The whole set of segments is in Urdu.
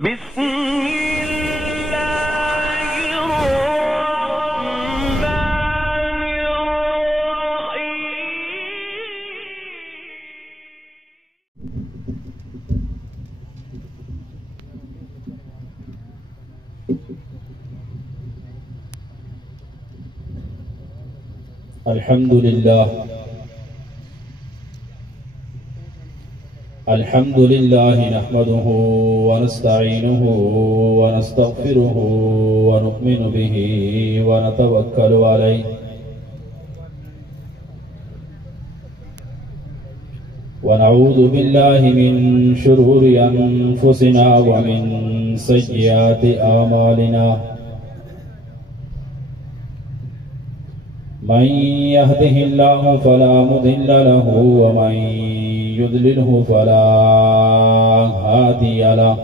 بسم الله الرحمن الرحيم. الحمد لله نحمده ونستعينه ونستغفره ونؤمن به ونتوكل عليه ونعوذ بالله من شرور أنفسنا ومن سيئات أعمالنا من يهده الله فلا مضل له ومن يضلله فلا هادي له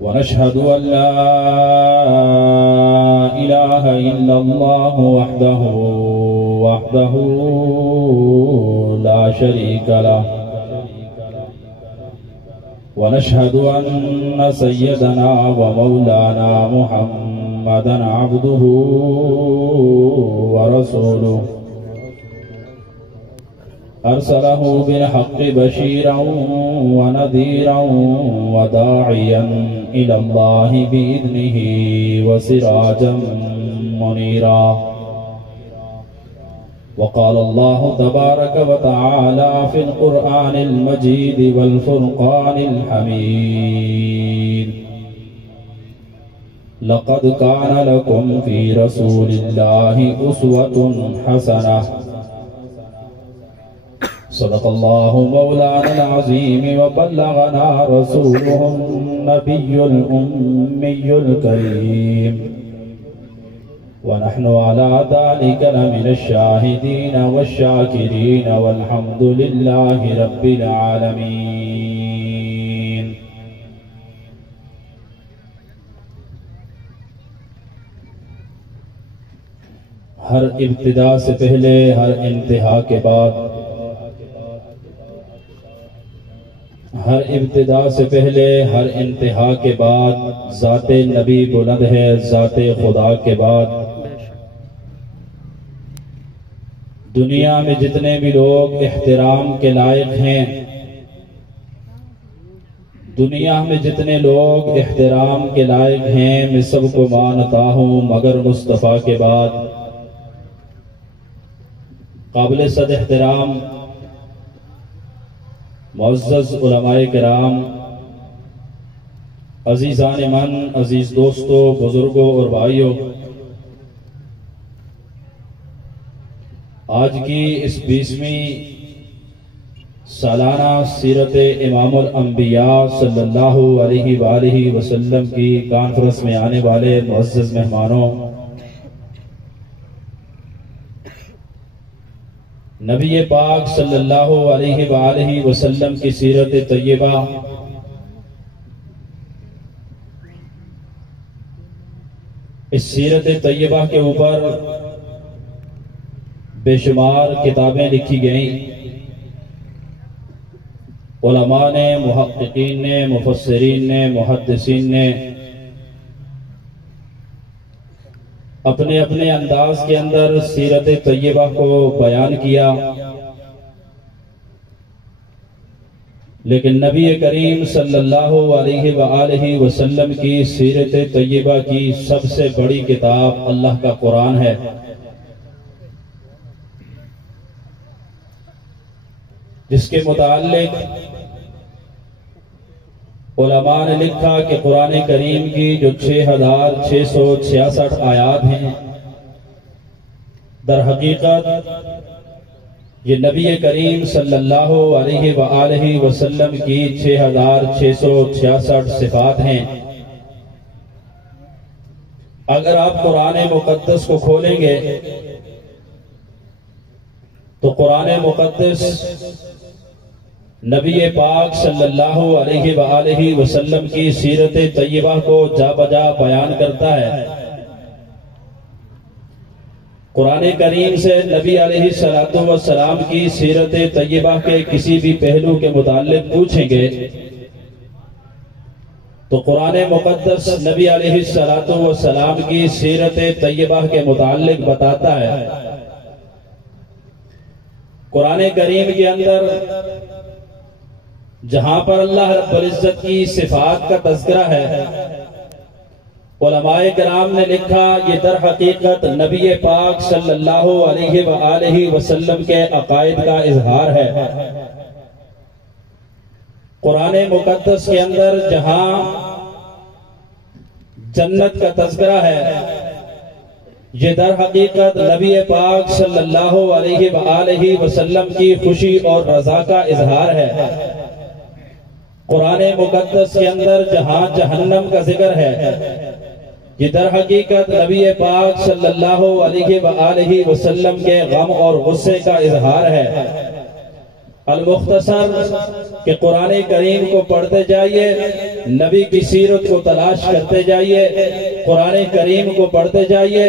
ونشهد أن لا إله إلا الله وحده لا شريك له ونشهد أن سيدنا ومولانا محمدا عبده ورسوله أرسله بالحق بشيرا ونذيرا وداعيا إلى الله بإذنه وسراجا منيرا وقال الله تبارك وتعالى في القرآن المجيد والفرقان الحميد لقد كان لكم في رسول الله أسوة حسنة صدق الله مولانا العظيم وبلغنا رسوله النبي الأمي الكريم ونحن على ذلك لمن الشاهدين والشاكرين والحمد لله رب العالمين. ہر ابتدا سے پہلے ہر انتہا کے بعد ہر ابتدا سے پہلے ہر انتہا کے بعد ذات نبی بلند ہے ذات خدا کے بعد دنیا میں جتنے بھی لوگ احترام کے لائق ہیں دنیا میں جتنے لوگ احترام کے لائق ہیں میں سب کو مانتا ہوں مگر مصطفیٰ کے بعد قابل صد احترام معزز علماء کرام عزیزان من عزیز دوستوں بزرگوں اور بھائیوں آج کی اس 20ویں سالانہ سیرت امام الانبیاء صلی اللہ علیہ وآلہ وسلم کی کانفرنس میں آنے والے معزز مہمانوں نبی پاک صلی اللہ علیہ وآلہ وسلم کی سیرت طیبہ اس سیرت طیبہ کے اوپر بے شمار کتابیں لکھی گئیں علماء نے محققین نے مفسرین نے محدثین نے اپنے اپنے انداز کے اندر سیرت طیبہ کو بیان کیا لیکن نبی کریم صلی اللہ علیہ وآلہ وسلم کی سیرت طیبہ کی سب سے بڑی کتاب اللہ کا قرآن ہے جس کے متعلق علماء نے لکھا کہ قرآن کریم کی جو 6666 آیات ہیں در حقیقت یہ نبی کریم صلی اللہ علیہ وآلہ وسلم کی 6666 صفات ہیں. اگر آپ قرآن مقدس کو کھولیں گے تو قرآن مقدس نبی پاک صلی اللہ علیہ وآلہ وسلم کی سیرت طیبہ کو جا بجا بیان کرتا ہے. قرآن کریم سے نبی علیہ السلام کی سیرت طیبہ کے کسی بھی پہلو کے متعلق پوچھیں گے تو قرآن مقدس نبی علیہ السلام کی سیرت طیبہ کے متعلق بتاتا ہے۔ قرآن کریم کے اندر جہاں پر اللہ رب العزت کی صفات کا تذکرہ ہے، علماء کرام نے لکھا یہ در حقیقت نبی پاک صلی اللہ علیہ وآلہ وسلم کے عقائد کا اظہار ہے۔ قرآن مقدس کے اندر جہاں جنت کا تذکرہ ہے، یہ در حقیقت نبی پاک صلی اللہ علیہ وآلہ وسلم کی خوشی اور رضا کا اظہار ہے۔ قرآن مقدس کے اندر جہاں جہنم کا ذکر ہے، یہ در حقیقت نبی پاک صلی اللہ علیہ وآلہ وسلم کے غم اور غصے کا اظہار ہے۔ المختصر کہ قرآن کریم کو پڑھتے جائیے، نبی کی سیرت کو تلاش کرتے جائیے، قرآن کریم کو پڑھتے جائیے،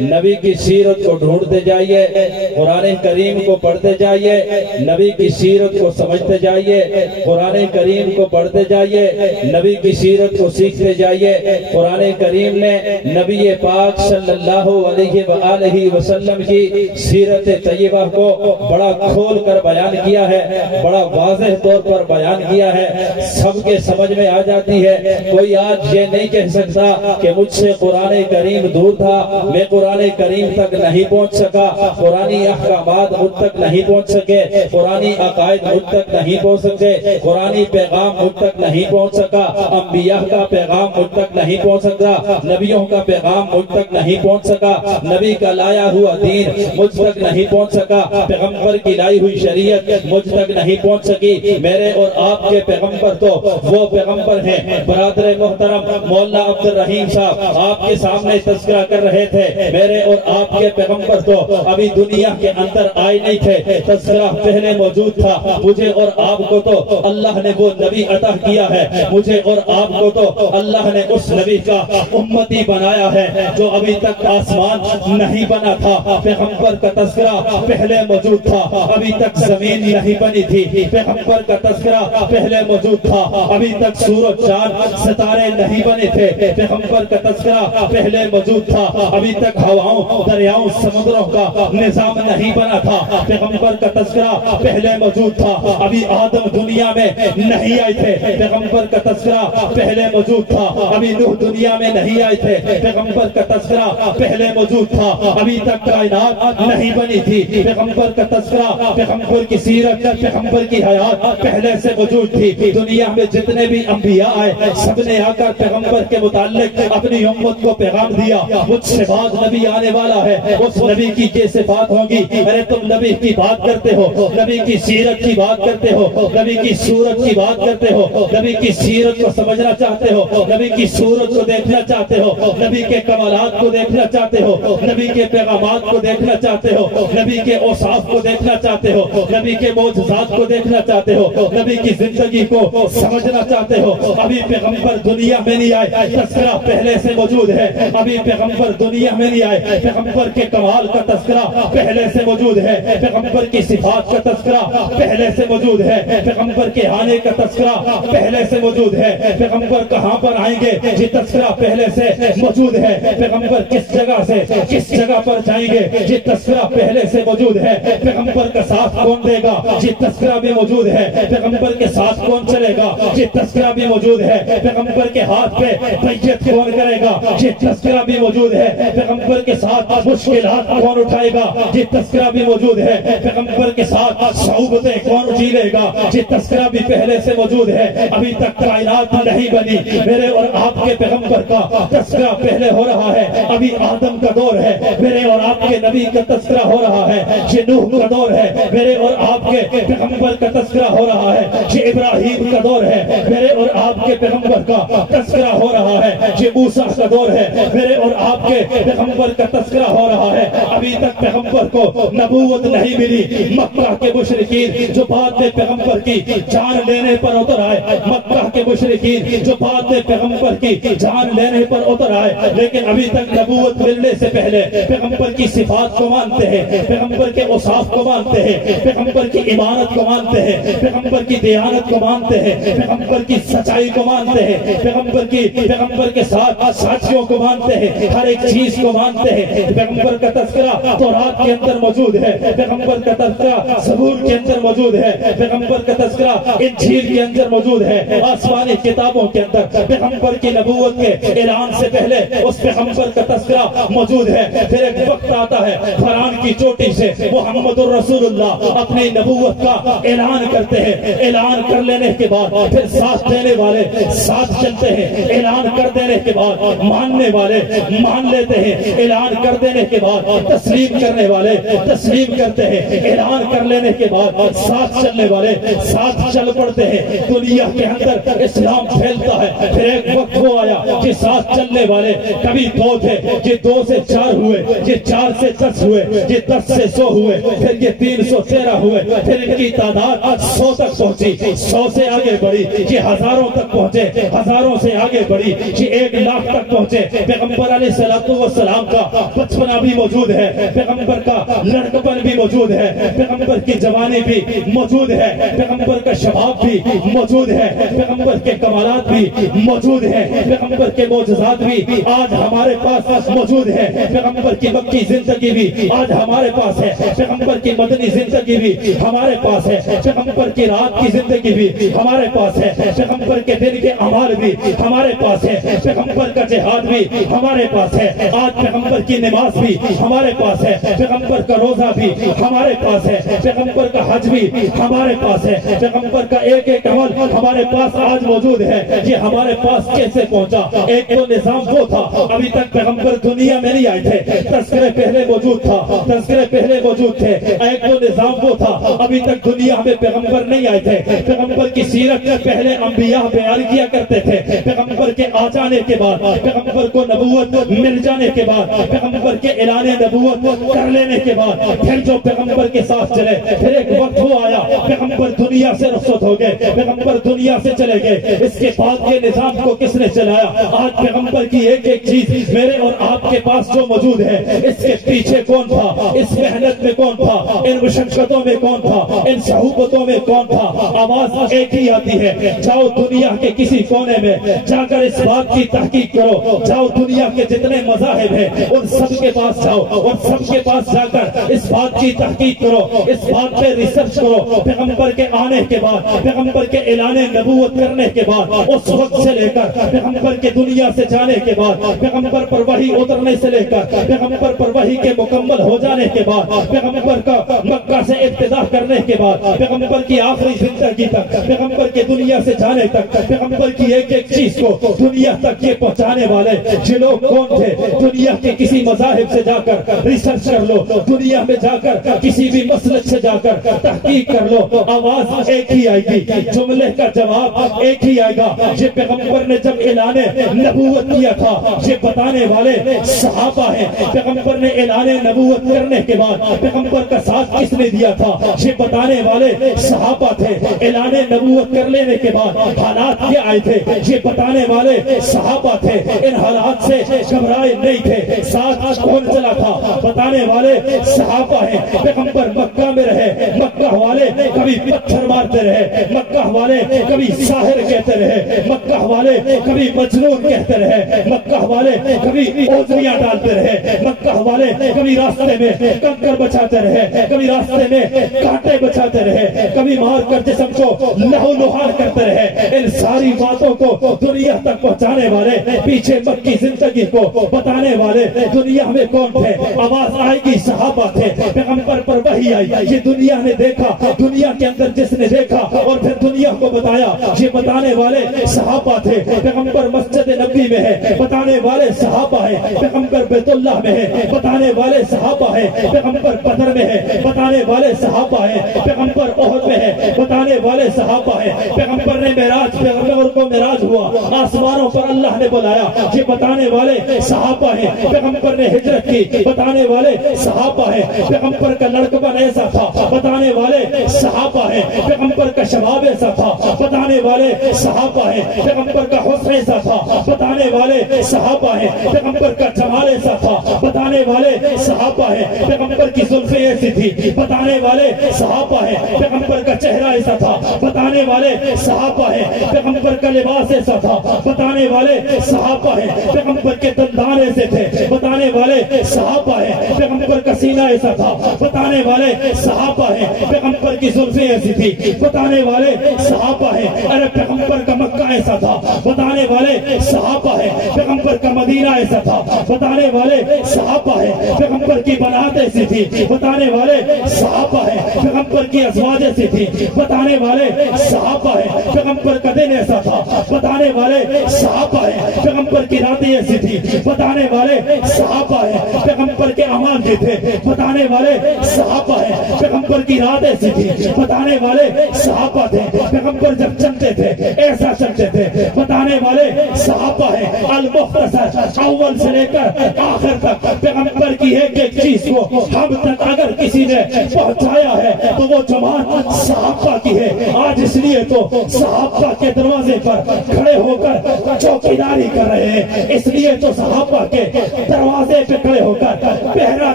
نبی کی سیرت کو ڈھونڈتے جائیے، قرآن کریم کو پڑھتے جائیے، نبی کی سیرت کو سمجھتے جائیے، قرآن کریم کو پڑھتے جائیے، نبی کی سیرت کو سیکھتے جائیے۔ قرآن کریم نے نبی پاک صلی اللہ علیہ وآلہ وسلم کی سیرت طیبہ کو بڑا کھول کر بیان کیا ہے، بڑا واضح طور پر بیان کیا ہے، سب کے سمجھ میں آ جاتی ہے۔ کوئی آج یہ نہیں کہہ سکتا کہ مجھ سے قرآن کریم دور تھا، میں قرآن کریم تک نہیں پہنچ سکا، قرآنی احکامات مجھ تک نہیں پہنچ سکے، قرآنی عقائد مجھ تک نہیں پہنچ سکے، قرآنی پیغام مجھ تک نہیں پہنچ سکا، انبیاء کا پیغام مجھ تک نہیں پہنچ سکا، نبیوں کا پیغام مجھ تک نہیں پہنچ سکا، نبی کا لایا ہوا دین مجھ تک نہیں پہنچ سکا، پیغمبر کی لائی ہوئی شریعت مجھ تک نہیں پہنچ سکی۔ میرے اور آپ کے پیغمبر تو وہ پیغمبر ہیں۔ برادر محترم مولانا عبد الرحیم صاحب آپ کے سامنے تذکرہ کر رہے تھے، میرے اور آپ کے پیغمبر تو ابھی دنیا کے اندر آئے نہیں تھے، تذکرہ پہلے موجود تھا۔ مجھے اور آپ کو تو اللہ نے وہ نبی عطا کیا ہے، مجھے اور آپ کو تو اللہ نے اس نبی کا امتی بنایا ہے جو ابھی تک آسمان نہیں بنا تھا۔ پیغمبر کا تذکرہ پہلے موجود تھا، ابھی تک زمین نہیں بنی تھی۔ پیغمبر کا تذکرہ پہلے موجود تھا، ابھی تک سورج چاند ستارے نہیں بنے تھے۔ پیغمبر کا تذکرہ پہلے موجود تھا، ابھی تک ہواؤں دریاؤں سمندروں کا نظام نہیں بنا تھا۔ پیغمبر کا تذکرہ پہلے موجود تھا، ابھی آدم دنیا میں نہیں آئے تھے۔ پیغمبر کا تذکرہ پہلے موجود تھا، ابھی نوح دنیا میں نہیں آئے تھے۔ پیغمبر کا تذکرہ پہلے موجود تھا، ابھی تک کائنات نہیں بنی تھی۔ پیغمبر کا تذکرہ، پیغمبر کی سیرت، پیغمبر کی حیات پہلے سے موجود تھی۔ دنیا میں جتنے بھی انبیاء آئے سب نے آ کر پیغمبر کے متعلق اپنی امت کو پیغام دیا، مجھ سے بعد نبی آنے والا ہے، اس نبی کی یہ صفات ہوں گی۔ ارے تم نبی کی بات کرتے ہو، نبی کی سیرت کی بات کرتے ہو، نبی کی صورت کی بات کرتے ہو، نبی کی سیرت کو سمجھنا چاہتے ہو، نبی کی صورت کو دیکھنا چاہتے ہو، نبی کے کمالات کو دیکھنا چاہتے ہو، نبی کے پیغامات کو دیکھنا چاہتے ہو، نبی کے اوصاف کو دیکھنا چاہتے ہو، نبی کے معجزات کو دیکھنا چاہتے ہو، نبی کی زندگی کو سمجھنا چاہتے ہو۔ ابھی پیغمبر دنیا میں نہیں آئے، تذکرہ پہلے سے موجود ہے۔ ابھی پیغمبر دنیا میں نہیں آئے، پیغمبر کے کمال کا تذکرہ پہلے سے موجود ہے، پیغمبر کی صفات کا تذکرہ پہلے سے موجود ہے، پیغمبر کے آنے کا تذکرہ پہلے سے موجود ہے، پیغمبر کہاں پر آئیں گے یہ تذکرہ پہلے سے موجود ہے، پیغمبر کس جگہ سے کس جگہ پر جائیں گے یہ تذکرہ پہلے سے موجود ہے، پیغمبر کا ساتھ کون دے گا یہ تذکرہ بھی موجود ہے، پیغمبر کے ساتھ کون چلے گا یہ تذکرہ بھی موجود ہے، پیغمبر کے ہاتھ پہ بیعت کون کرے گا یہ تذکرہ بھی موجود ہے، پیغمبر کے ساتھ مشکلات کون اٹھائے گا یہ تذکرہ بھی موجود ہے، پیغمبر کے ساتھ صعوبتیں کون جھیلے گا یہ تذکرہ بھی پہلے سے موجود ہے۔ ابھی تک کائنات نہیں بنی، میرے اور آپ کے پیغمبر کا تذکرہ پہلے ہو رہا ہے۔ ابھی آدم کا دور ہے، میرے اور آپ کے نبی کا تذکرہ ہو رہا ہے۔ یہ نوح کا دور ہے، میرے اور آپ کے پیغمبر کا تذکرہ ہو رہا ہے۔ یہ ابراہیم کا دور ہے، میرے اور آپ کے پیغمبر کا تذکرہ ہو رہا ہے۔ یہ موسیٰ بادشاہ کا دور ہے، میرے اور آپ کے پیغمبر کا تذکرہ ہو رہا ہے، ابھی تک پیغمبر کو نبوت نہیں ملی۔ مکہ کے مشرکین جو بعد میں پیغمبر کی جان لینے پر اتر آئے، مکہ کے مشرکین جو بعد میں پیغمبر کی جان لینے پر اتر آئے، لیکن ابھی تک نبوت ملنے سے پہلے پیغمبر کی صفات کو مانتے ہیں، پیغمبر کے اوصاف کو مانتے ہیں، پیغمبر کی امانت کو مانتے ہیں، پیغمبر کی دیانت کو مانتے ہیں، پیغمبر کی سچائی کو مانتے ہیں، پیغمبر کے ساتھ ساتھیوں کو مانتے ہیں، ہر ایک چیز کو مانتے ہیں۔ پیغمبر کا تذکرہ تورات کے اندر موجود ہے، پیغمبر کا تذکرہ زبور کے اندر موجود ہے، پیغمبر کا تذکرہ انجیل کے اندر موجود ہے، آسمانی کتابوں کے اندر پیغمبر کی نبوت کے اعلان سے پہلے اس پیغمبر کا تذکرہ موجود ہے۔ پھر ایک وقت آتا ہے، قرآن کی چوٹی سے محمد الرسول اللہ اپنی نبوت کا اعلان کرتے ہیں، اعلان کر لینے کے بعد پھر ساتھ دینے والے ساتھ چلتے ہیں، اعلان کر دینے کے بعد ماننے والے مان لیتے ہیں، اعلان کر دینے کے بعد تسلیم کرنے والے تسلیم کرتے ہیں، اعلان کر لینے کے بعد ساتھ چلنے والے ساتھ چل پڑتے ہیں۔ دنیا کے اندر اسلام پھیلتا ہے۔ پھر ایک وقت وہ آیا کہ ساتھ چلنے والے کبھی 2 تھے، یہ 2 سے 4 ہوئے، یہ 4 سے 10 ہوئے، یہ 10 سے 100 ہوئے، پھر یہ 313 ہوئے، پھر ان کی تعداد 100 تک پہنچی، 100 سے آگے بڑھی، یہ ہزاروں تک پہنچے، ہزاروں سے آگے بڑھی، یہ 1 لاکھ تک پہنچے۔ پیغمبر علیہ السلام کا بچپنا بھی موجود ہے، پیغمبر کا لڑکپن بھی موجود ہے، پیغمبر کی جوانی بھی موجود ہے، پیغمبر کا شباب بھی موجود ہے، پیغمبر کے کمالات بھی موجود ہیں، پیغمبر کے معجزات بھی آج ہمارے پاس موجود ہے، پیغمبر کی مکی زندگی بھی آج ہمارے پاس ہے، پیغمبر کی مدنی زندگی بھی ہمارے پاس ہے، پیغمبر کی رات کی زندگی بھی ہمارے پاس ہے، پیغمبر کے دن کے اعمال بھی ہمارے پاس ہے، پیغمبر کا جہاد بھی ہمارے پاس ہے، آج پیغمبر کی نماز بھی ہمارے پاس ہے، پیغمبر کا روزہ بھی ہمارے پاس ہے، پیغمبر کا حج بھی ہمارے پاس ہے، پیغمبر کا ایک ایک عمل ہمارے پاس آج موجود ہے۔ یہ ہمارے پاس کیسے پہنچا؟ ایک تو نظام وہ تھا، ابھی تک پیغمبر دنیا میں نہیں آئے تھے، تذکرے پہلے موجود تھا، تذکرے پہلے موجود تھے، ایک تو نظام وہ تھا، ابھی تک دنیا میں پیغمبر نہیں آئے تھے، پیغمبر کی سیرت پہلے انبیاء بیان کیا کرتے تھے، پیغمبر کے آ جانے کے بعد، پیغمبر کو نبوت مل جانے کے بعد، پیغمبر کے اعلان نبوت کر لینے کے بعد پھر جو پیغمبر کے ساتھ چلے، پھر ایک وقت وہ آیا پیغمبر دنیا سے رخصت ہو گئے، پیغمبر دنیا سے چلے گئے۔ اس کے بعد کے نظام کو کس نے چلایا؟ آج پیغمبر کی ایک ایک چیز میرے اور آپ کے پاس جو موجود ہے، اس کے پیچھے کون تھا؟ اس محنت میں کون تھا؟ ان مشقتوں میں کون تھا؟ ان صعوبتوں میں کون تھا؟ آواز ایک ہی آتی ہے، جاؤ دنیا کے کسی کونے میں جا کر اس بات کی تحقیق کرو، جاؤ دنیا کے جتنے مذاہب ہیں ان سب کے پاس جاؤ اور سب کے پاس جا کر اس بات کی تحقیق کرو، اس بات پہ ریسرچ کرو۔ پیغمبر کے آنے کے بعد، پیغمبر کے اعلان نبوت کرنے کے بعد، اس وقت سے لے کر پیغمبر کے دنیا سے جانے کے بعد، پیغمبر پر وحی اترنے سے لے کر پیغمبر پر وحی کے مکمل ہو جانے کے بعد، پیغمبر کا مکہ سے ابتدا کرنے کے بعد، پیغمبر کی آخری زندگی تک، پیغمبر کے دنیا سے جانے تک، پیغمبر کی ایک ایک چیز کو دنیا تک یہ پہنچانے والے یہ لوگ کون تھے؟ دنیا کے کسی مذاہب سے جا کر ریسرچ کر لو، دنیا میں جا کر کسی بھی مسلک سے جا کر تحقیق کر لو، آواز ایک ہی آئے گی، جملے کا جواب ایک ہی آئے گا۔ یہ پیغمبر نے جب اعلان نبوت کیا تھا، یہ بتانے والے صحابہ ہیں۔ پیغمبر نے اعلان نبوت کرنے کے بعد پیغمبر کا ساتھ کس نے دیا تھا؟ یہ بتانے والے صحابہ تھے۔ اعلان نبوت کر لینے کے بعد حالات کیا آئے تھے؟ یہ بتانے والے صحابہ تھے۔ ان حالات سے گھبرائے نہیں تھے۔ ساتھ کون چلا تھا؟ بتانے والے صحابہ ہیں۔ پیغمبر مکہ میں رہے، مکہ والے کبھی پتھر مارتے رہے، مکہ والے کبھی ساحر کہتے رہے، مکہ والے کبھی مجنون کہتے رہے، مکہ والے کبھی اوزریاں ڈالتے رہے، مکہ والے کبھی راستے میں کنکر بچاتے رہے، کبھی راستے میں کانٹے بچاتے رہے، کبھی مار کر جسم کو لہو لہار کرتے رہے۔ ان ساری باتوں کو دنیا تک پہنچانے والے، پیچھے مکی زندگی کو بتانے والے دنیا میں کون تھے؟ آواز آئے گی، صحابہ تھے۔ پیغمبر پر وحی وحی آئی، یہ دنیا نے دیکھا، دنیا کے اندر جس نے دیکھا اور پھر دنیا کو بتایا، یہ بتانے والے صحابہ تھے۔ پیغمبر مسجد نبی میں ہے، بتانے والے صحابہ ہیں۔ پیغمبر بیت اللہ میں ہے، بتانے والے صحابہ ہیں۔ پیغمبر بدر میں ہے، بتانے والے صحابہ ہیں۔ پیغمبر احد میں ہے، بتانے والے صحابہ ہیں۔ پیغمبر نے پیغمبر کو معراج ہوا، آسمانوں پر اللہ نے بلایا، یہ بتانے والے صحابہ ہیں۔ پیغمبر نے ہجرت کی، بتانے والے صحابہ ہیں۔ پیغمبر کا لڑکپن ایسا تھا، بتانے والے صحابہ ہیں۔ پیغمبر کا شباب ایسا تھا، بتانے والے صحابہ ہیں۔ پیغمبر کا حسن ایسا تھا، بتانے والے صحابہ ہیں۔ پیغمبر کا جمال ایسا تھا، بتانے والے صحابہ ہیں۔ پیغمبر کی زلفیں ایسی تھی، بتانے والے صحابہ ہیں۔ پیغمبر کا چہرہ ایسا تھا، بتانے والے صحابہ ہیں۔ پیغمبر کا لباس ایسا تھا، بتانے والے صحابہ ہیں۔ پیغمبر کے دندان ایسے تھے، بتانے والے صحابہ ہیں۔ پیغمبر کا سینہ ایسا تھا، بتانے والے صحابہ ہیں۔ پیغمبر کی زلفیں ایسی تھی، بتانے والے صحابہ ہیں۔ ارے پیغمبر کا مکہ ایسا تھا، بتانے والے صحابہ ہیں۔ پیغمبر کا مدینہ ایسا تھا، بتانے والے صحابہ ہیں۔ پیغمبر کی بنات ایسی تھی، بتانے والے صحابہ ہیں۔ پیغمبر کی ازواج ایسی تھی، بتانے والے صحابہ ہیں۔ پیغمبر کا دن ایسا تھا، بتانے والے صحابہ ہیں۔ پیغمبر کی راتیں ایسی تھی، بتانے والے صحابہ ہیں۔ پیغمبر کے اعمال جو تھے، بتانے والے صحابہ ہیں۔ پیغمبر کی رات ایسی تھی، بتانے والے صحابہ تھے۔ پیغمبر جب چلتے تھے ایسا چلتے تھے، بتانے والے صحابہ ہیں۔ المختصر اول سے لے کر آخر تک پیغمبر کی ایک ایک چیز کو ہم تک اگر کسی نے پہنچایا ہے تو وہ جماعت صحابہ کی ہے۔ آج اس لیے تو صحابہ کے دروازے پر کھڑے ہو کر چوکیداری کر رہے ہیں، اس لیے تو صحابہ کے دروازے پہ کھڑے ہو کر پہرا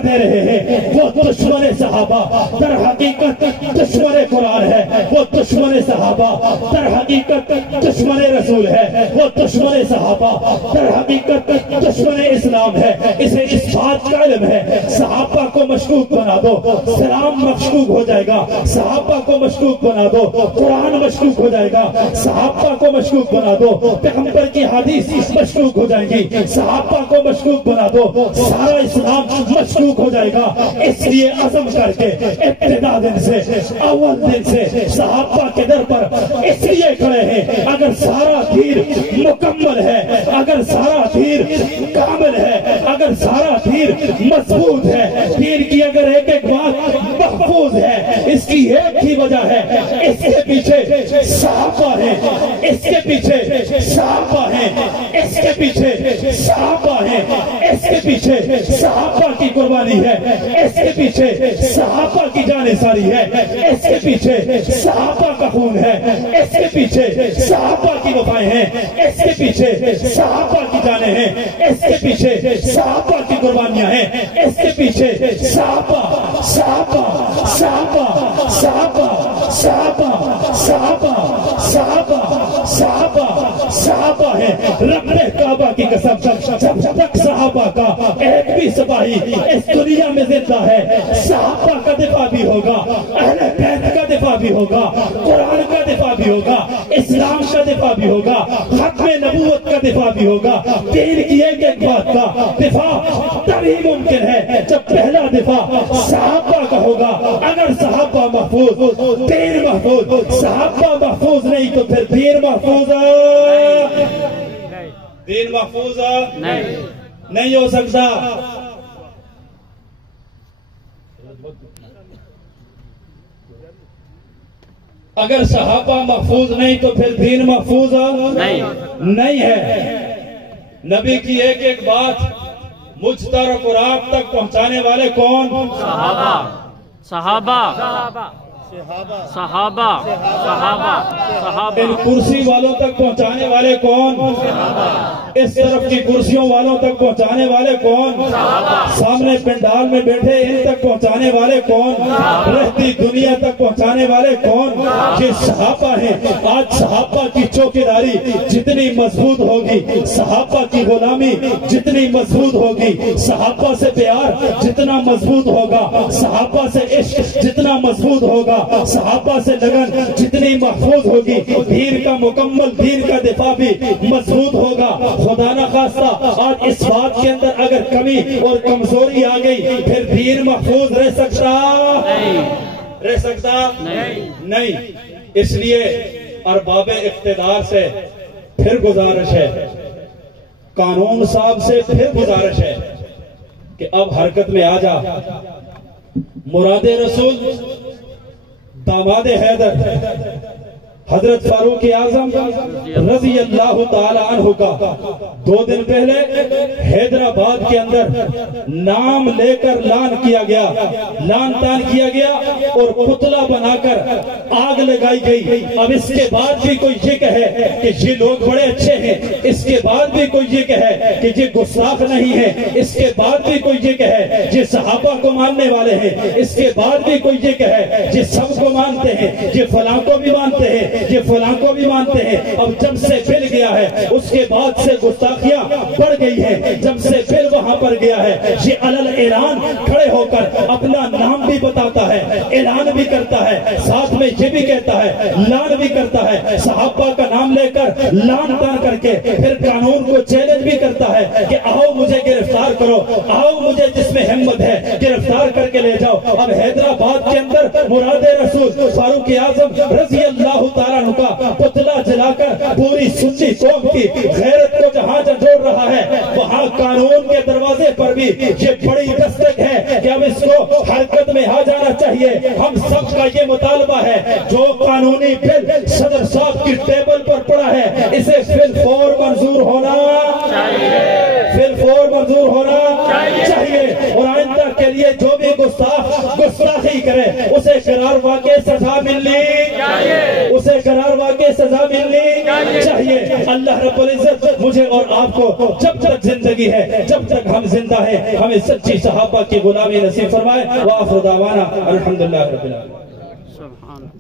دے رہے ہیں۔ وہ دشمن صحابہ در حقیقت دشمن قرآن ہے، وہ دشمن صحابہ در حقیقت دشمن رسول ہے، وہ دشمن صحابہ در حقیقت دشمن اسلام ہے۔ اسے اس بات کا علم ہے، صحابہ کو مشکوک بنا دو سلام مشکوک ہو جائے گا، صحابہ کو مشکوک بنا دو قرآن مشکوک ہو جائے گا، صحابہ کو مشکوک بنا دو پیغمبر کی حدیث مشکوک ہو جائیں گی، صحابہ کو مشکوک بنا دو سارا اسلام مشکوک ہو جائے گا۔ اس لیے عزم کر کے ابتدا دن سے اول دن سے صحابہ کے در پر اس لیے کھڑے ہیں، اگر سارا دین مکمل ہے، اگر سارا دین کامل ہے، اگر سارا دین مضبوط ہے، دین کی اگر ایک ایک بات محفوظ ہے، اس کی ایک ہی وجہ ہے، اس کے پیچھے صحابہ ہیں، اس کے پیچھے صحابہ ہیں، اس کے پیچھے صحابہ ہیں، اس کے پیچھے صحابہ کی قربانی ہے، اس کے پیچھے صحابہ کی جان ساری ہے، اس کے پیچھے صحابہ کا خون ہے، اس کے پیچھے صحابہ کی وفائیں ہیں، اس کے پیچھے صحابہ کی جانیں ہیں، اس کے پیچھے صحابہ کی قربانیاں ہیں، اس کے پیچھے صحابہ صحابہ صحابہ صحابہ صحابہ صحابہ صحابہ صحابہ صحابہ ہیں۔ رب کعبہ کی قسم جب تک صحابہ کا ایک بھی سپاہی اس دنیا میں زندہ ہے، صحابہ کا دفاع بھی ہوگا، اہل بیت کا دفاع بھی ہوگا، قرآن کا دفاع بھی ہوگا، اسلام کا دفاع بھی ہوگا، ختم نبوت کا دفاع بھی ہوگا، دین کی ایک ایک بات کا دفاع تبھی ممکن ہے جب پہلا دفاع صحابہ کا ہوگا۔ اگر صحابہ محفوظ دین محفوظ، صحابہ محفوظ نہیں تو پھر دین محفوظ دین محفوظ نہیں ہو سکتا۔ اگر صحابہ محفوظ نہیں تو پھر دین محفوظ نہیں ہے۔ نبی کی ایک ایک بات مجھ تک اور آپ تک پہنچانے والے کون؟ صحابہ صحابہ صحابہ صحابہ صحابہ۔ ان کرسی والوں تک پہنچانے والے کون؟ اس طرف کی کرسیوں والوں تک پہنچانے والے کون؟ سامنے پنڈال میں بیٹھے ان تک پہنچانے والے کون؟ رہتی دنیا تک پہنچانے والے کون؟ یہ صحابہ ہیں۔ آج صحابہ کی چوکیداری جتنی مضبوط ہوگی، صحابہ کی غلامی جتنی مضبوط ہوگی، صحابہ سے پیار جتنا مضبوط ہوگا، صحابہ سے عشق جتنا مضبوط ہوگا، ہوگا صحابہ سے لگن جتنی محفوظ ہوگی دین کا مکمل دین کا دفاع بھی مضبوط ہوگا. خدا نہ خواستہ آج اس بات کے اندر اگر کمی اور کمزوری آ گئی پھر دین محفوظ رہ سکتا نہیں. اس لیے ارباب اقتدار سے پھر گزارش ہے, قانون صاحب سے پھر گزارش ہے کہ اب حرکت میں آ جا. مراد رسول داماد حیدر حضرت فاروق اعظم رضی اللہ تعالی عنہ کا 2 دن پہلے حیدرآباد کے اندر نام لے کر لان تان کیا گیا اور پتلا بنا کر آگ لگائی گئی. اب اس کے بعد بھی کوئی یہ کہے کہ یہ لوگ بڑے اچھے ہیں, اس کے بعد بھی کوئی یہ کہے کہ یہ گستاخ نہیں ہے, اس کے بعد بھی کوئی یہ کہے یہ صحابہ کو ماننے والے ہیں, اس کے بعد بھی کوئی یہ کہے یہ سب کو مانتے ہیں, یہ فلاں کو بھی مانتے ہیں, یہ فلاں کو بھی مانتے ہیں. اب جب سے بل گیا ہے اس کے بعد سے گستاخیاں بڑھ گئی ہیں. جب سے بل وہاں پر گیا ہے یہ علل اعلان کھڑے ہو کر اپنا نام بھی بتاتا ہے, اعلان بھی کرتا ہے, ساتھ میں یہ بھی کہتا ہے, لان بھی کرتا ہے, صحابہ کا نام لے کر لان تان کر کے پھر قانون کو چیلنج بھی کرتا ہے کہ آؤ مجھے گرفتار کرو, آؤ مجھے جس میں ہمت ہے گرفتار کر کے لے جاؤ. اب حیدرآباد کے اندر مراد رسول فاروق اعظم رضی اللہ تعالیٰ عنہ کا پتلا جلا کر پوری سنی قوم کی غیرت کو جہاں جھنجھوڑ رہا ہے, وہاں قانون کے دروازے پر بھی یہ بڑی دستک ہے کہ اب اس کو حرکت میں آ جانا چاہیے. ہم سب کا یہ مطالبہ ہے جو قانونی بل صدر صاحب کی ٹیبل پر پڑا ہے اسے فی الفور منظور ہونا چاہیے. اور آئندہ کے لیے جو بھی گستاخی کرے اسے قرار واقع سزا ملنی چاہیے. اللہ رب العزت مجھے اور آپ کو جب تک زندگی ہے, جب تک ہم زندہ ہیں, ہمیں سچی صحابہ کی غلامی نصیب فرمائے. وآخر دعوانا الحمدللہ رب العالمین.